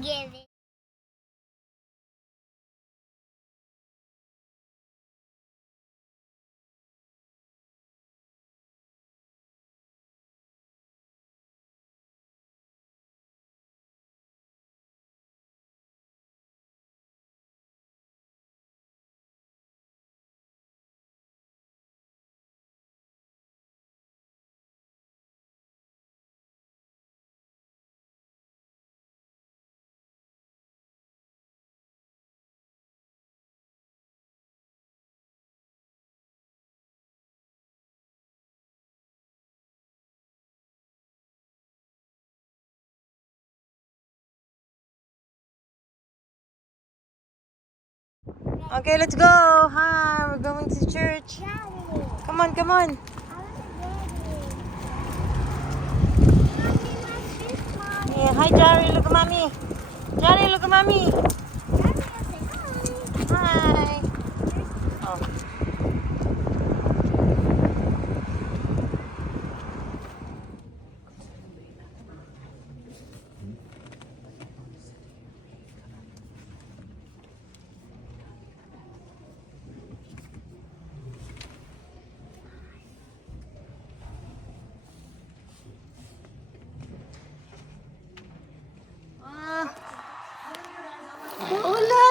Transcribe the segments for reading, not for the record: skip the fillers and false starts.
get it. Okay, let's go. Hi, we're going to church. Daddy, Come on, come on. I want to get it. Mommy, my fish, Mommy. Yeah, hi, Jari. Look at mommy. Jari, look at mommy. Daddy, I say hi. Hi. Oh. Hola.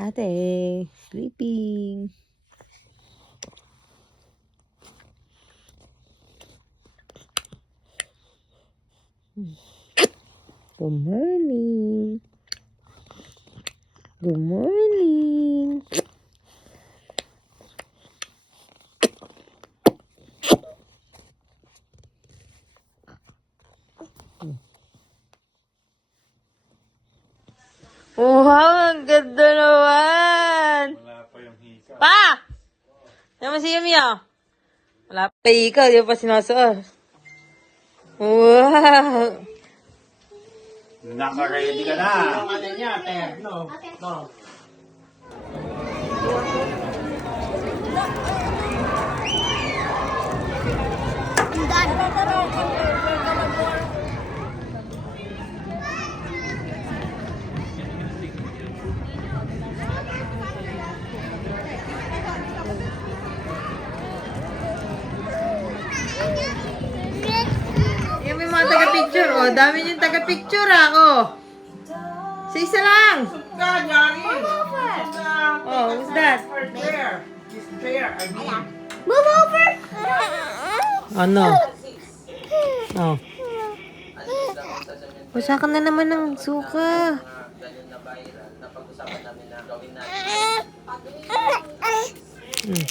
Ate, sleeping. Good morning. Good morning. Wow, ang ganda naman. Wala pa yung hika. Pa! Naman si Yumi, oh. Wala pa ikaw, di pa sinusuot. Wow! Naka-ready ka na. I'm done. Yung may mga taga-picture, oh. Dami yung taga-picture, ah, oh. Sa isa lang. Oh, who's that? Move over. Ano? Oh. Basa ka na naman ng suka. Hmm.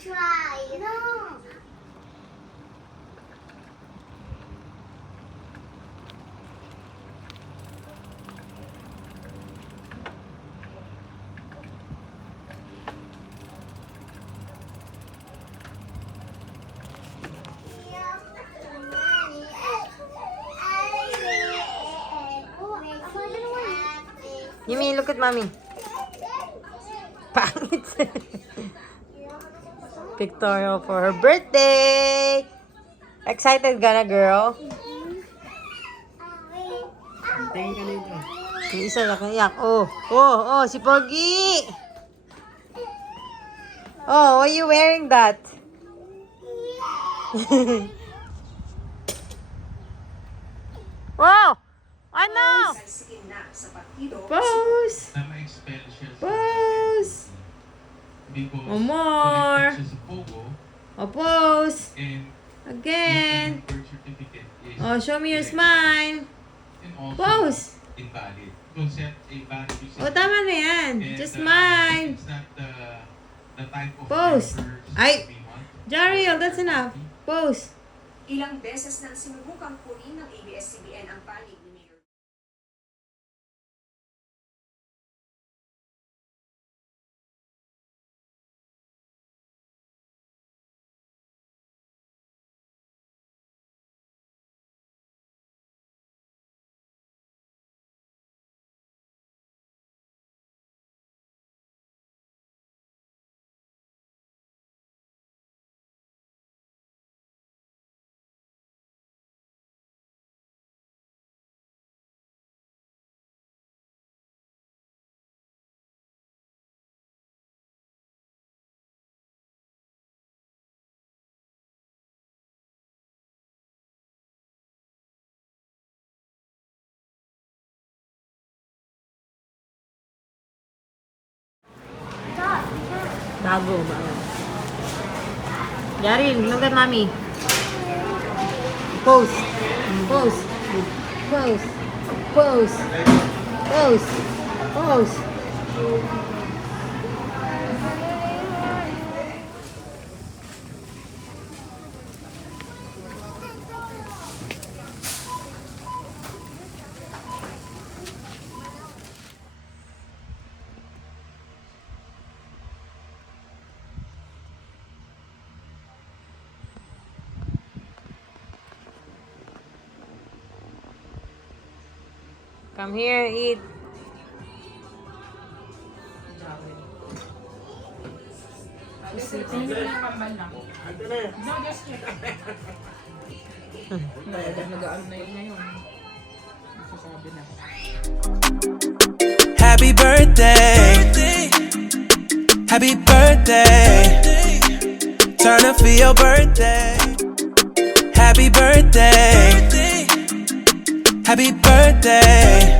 try. No. Yumi, look at mommy. Pangit. Pictorial for her birthday. Excited ka na, girl? Tingin ka dito. Yung isa na kayak. Si Pogi. Oh, why are you wearing that? Wow! Ano? Pose! Pose! One more! Pose! Again! Oh, show me your smile! Pose! Oh, tama na yan. Just smile! Pose! Ay! Jariel, that's enough. Pose! Ilang beses nang sinubukang kunin ng ABS-CBN ang panig ni Mayor. Bago ba? Jaril, look at mommy. Pose. Pose. Pose. Pose. Pose. Pose. Come here, eat. Happy birthday. Happy birthday. Turn up for your birthday. Happy birthday. Happy birthday.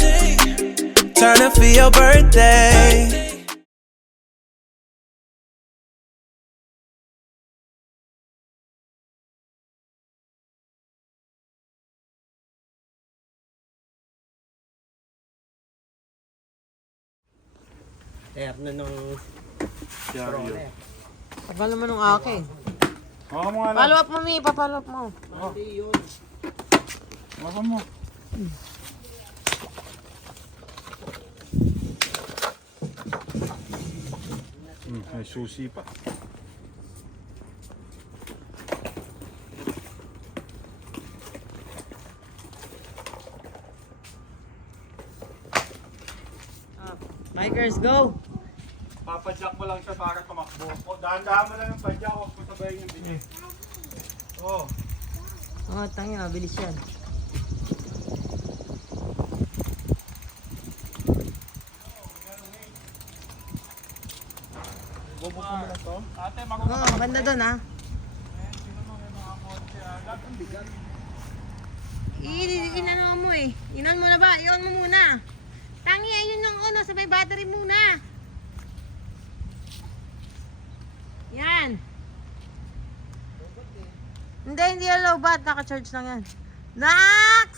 Turn up for your birthday. Air na nung... Tagal naman ng akin. Oo mo nga lang. Follow up mo, Mi. Pa-follow up mo. Waka mo. May susi pa. Bikers, go! Papadyak mo lang siya para tumakbo. O, dahan-dahan mo lang yung padyak. Huwag mo sabayin yung bilis. Oo. Oh, tangi, mabilis yan. Bubuk mo na to. Ate, Oh, banda doon, ha? Inano mo eh. Inon mo na ba? I-on mo muna. Tangi, ayun yung ono. Sabay battery muna. Yan. Hindi yan low bat. Naka-charge lang yan. Nax!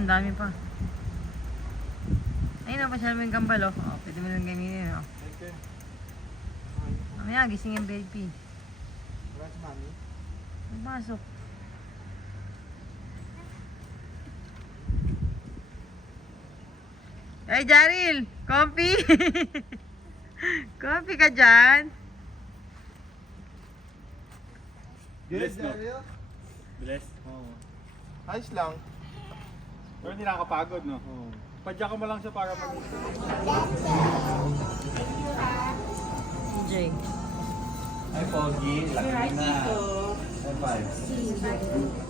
ang dami pa. Ayun o, pasyal mo yung kambal o. Oh, pwede mo lang gamitin o. Okay. Mamaya, gising yung baby. Wala si mami. Pasok. Ay, Jaril! Comfy! Comfy ka dyan? Bless no? Bless? Oo. Ayos lang. Pero hindi nakakapagod, no? Oo. Padyak mo lang siya para mag... Jay. Ay, Pogi, laki mo na. Ay, five.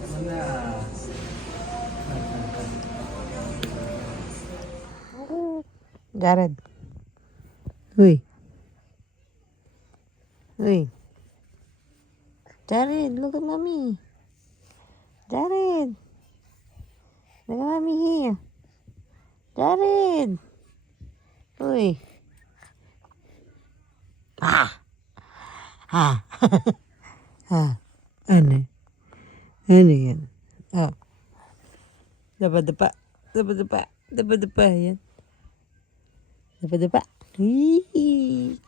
Ano na? Jared. Uy. Uy. Jared, look at mommy. Jared. Look at mommy here. Jared. Uy. Ah. Ah. Ah. Ano? Ano yan? Oh. Dapa-dapa. Dapa-dapa. Dapa-dapa yan. Dapa-dapa. Hihihi.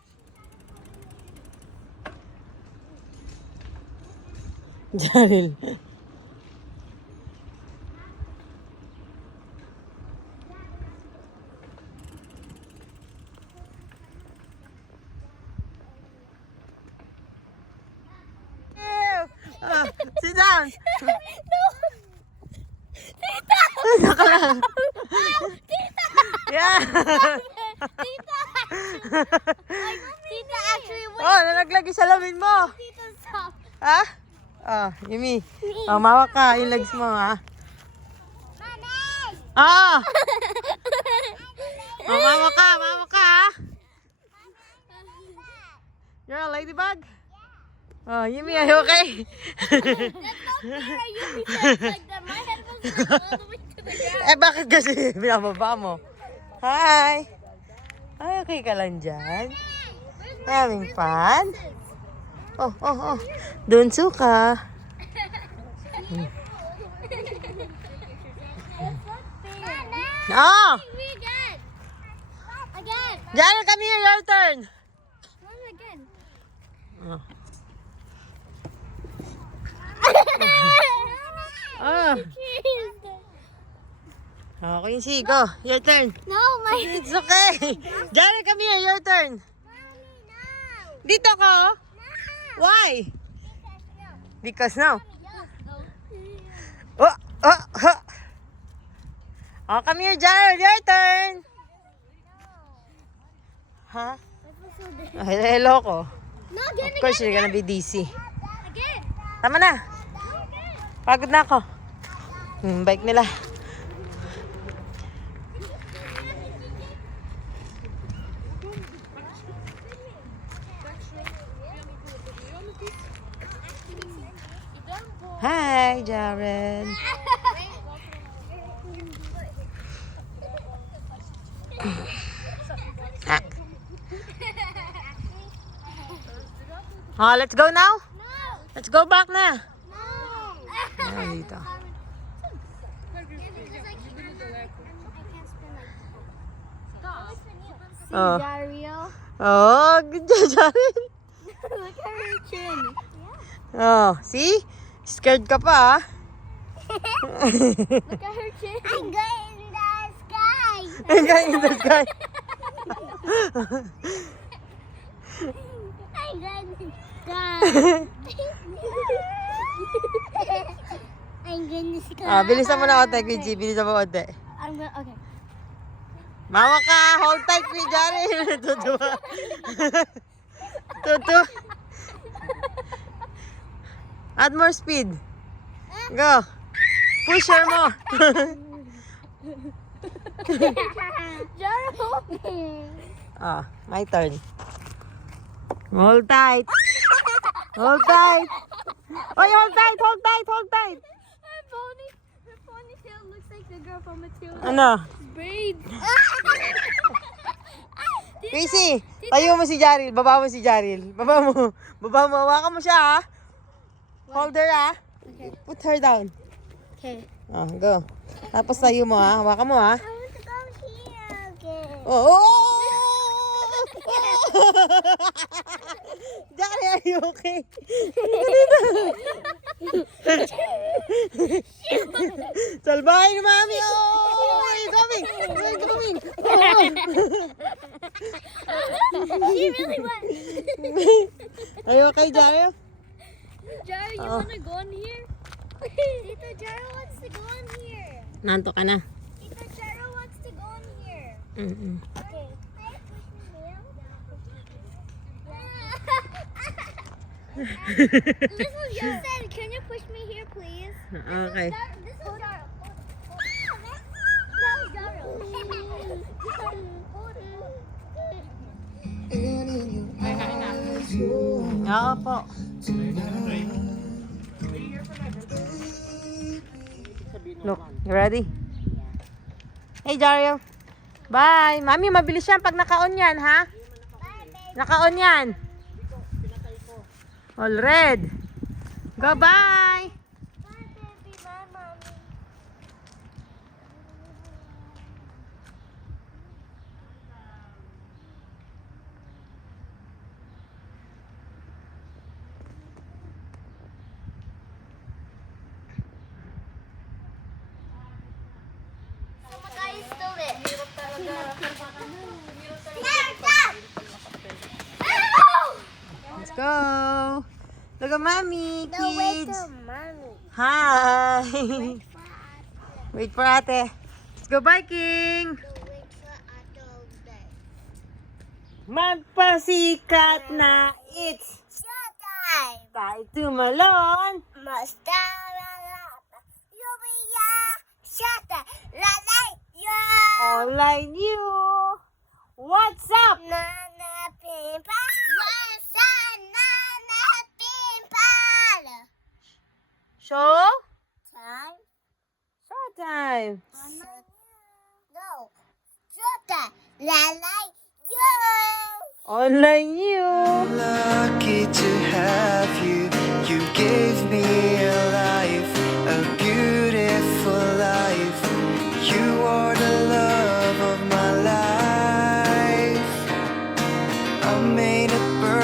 Jaril. Sit down. Tita. Saka lang. Tita. Yeah. Tita actually went. Oh, nalaglag yung salamin mo. Tita, stop. Ha? Oh, Yumi. Oh, mawak ka yung legs mo, ha? Ah! Oh, mawak ka, ha? You're a ladybug? Oh, Yumi, are you okay? Are you like that? My head was like all the way to the ground. Eh, bakit kasi binababa mo? Hi! Ay, okay ka lang dyan? Having fun? Oh, oh, oh. Doon suka. Oh! Me again. Again. Jared, come here, your turn. One again. Oh. Oh. Oh, Queen C, go. Your turn. No, my. It's okay. Jared, come here, your turn. Dito ko. Why? Because now. Oh, oh, oh. Oh, come here, Jared, your turn. Huh? Ay, hello ko. No, again, Of course, you're gonna be DC. again. Tama na. Pagod na ako. Bike nila. Hi, Jared. Oh, let's go now. Let's go back na. Ah, dito. Oh. Dario. Oh, good job, Jared. Look at her chin. Oh, see? Scared ka pa, ah. Look at her chin. I'm going in the sky. I'm going in the sky. I'm going in the sky. I'm going in the sky. Ah, bilisan mo na konti, Queen G. Bilisan mo konti. I'm going, okay. Mawa ka! Hold tight, Queen Jared. Tutuwa. Tutu. Add more speed. Go. Push her more. Jared, hold me. Ah, my turn. Hold tight. Hold tight. Oy, hold tight, hold tight, hold tight. Her ponytail looks like the girl from Matilda. Ano? Braids. Casey, tayo mo si Jaril. Baba mo si Jaril. Baba mo. Baba mo. Hawakan mo siya, ha? Hold her, ha? Put her down. Okay. Oh, go. Tapos tayo mo ha. Hawakan mo ha. I want to go here again. Oh! Johnny, are you okay? Salbahin ni Mami! Oh! Where are you coming? Where are you coming? She really went. Are you okay, Johnny? Jaro, you Oh. wanna go in here? Tita Jaro wants to go in here. Nanto ka na. Tita Jaro wants to go in here. Mm-mm. Okay. This was you said, can you push me here, please? Okay. This is Jaro. That was Jaro. Oo po. Look, you ready? Hey, Dario. Bye. Mami, mabilis yan pag naka-on yan, ha? Naka-on yan. All red. Go, bye. Bye, baby. Bye, mommy. Sumakay still it. Let's go. Look at Mami, No, wait kids. till mommy. Hi. Wait Wait for us. for ate. Let's go, Viking. No, wait for adult day. Magpasikat na it's Showtime. time to malon. Mastaralata. Yubiya. Showtime. Lalay. Yo. Online you. What's up? Nana Pimpal. What's up, Nana Pimpal? Show? Time. Showtime. No. Showtime. Lalay. Yo. Online you. Lucky to have you. You gave me a life, a beautiful life. You are the love of my life. I made a birthday